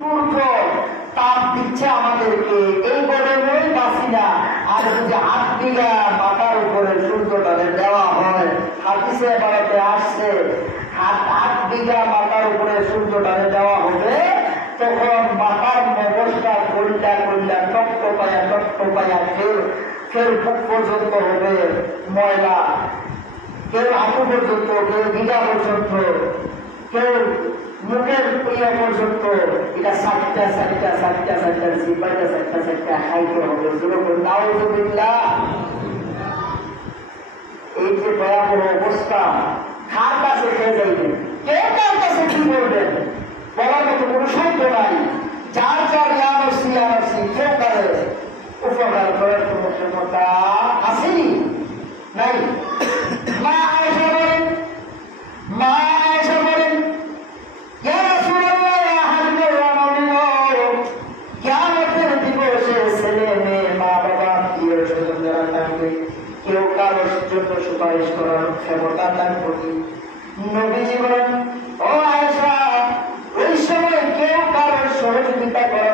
সূর্য তাপ দিচ্ছে আমাদেরকে, এই গরমেই বাঁচি না। আর যদি 8 বিঘা মাথার উপরে সূর্যটাকে দেওয়া হয়, হাদিসে বাড়াতে আসছে 8 বিঘা মাথার উপরে সূর্যটাকে দেওয়া হবে, তখন মাথার মগজটা কল্যা কল্যা টকটকায়া ফের বুক পর্যন্ত হবে ময়লা, কেউ হাঁটু পর্যন্ত, কেউ বিঘা পর্যন্ত, কেউ মুখের ইয়া পর্যন্ত। এটা সাতটা খাইতে হবে। নাউজুবিল্লাহ। এই যে ভয়াবহ অবস্থা, কার কাছে খেয়ে যাইবেন, কে কার কাছে কি বলবেন, বলার মতো কোনো শব্দ নাই। যার যার ইয়ানসি কেউ কারে উপকার করার কোনো ক্ষমতা আসেনি, নাই। মা আয়েশা বলেন, ইয়া রাসূলুল্লাহ, ইয়া হাবিবাল্লাহ, কিয়ামতের দিবসে ছেলে মেয়ে মা বাবা আত্মীয় স্বজন যারা থাকবে, কেউ কারোর জন্য সুপারিশ করার ক্ষমতা থাকবে। নবীজি বলেন, ও আয়েশা, ওই সময় কেউ কারোর সহযোগিতা করার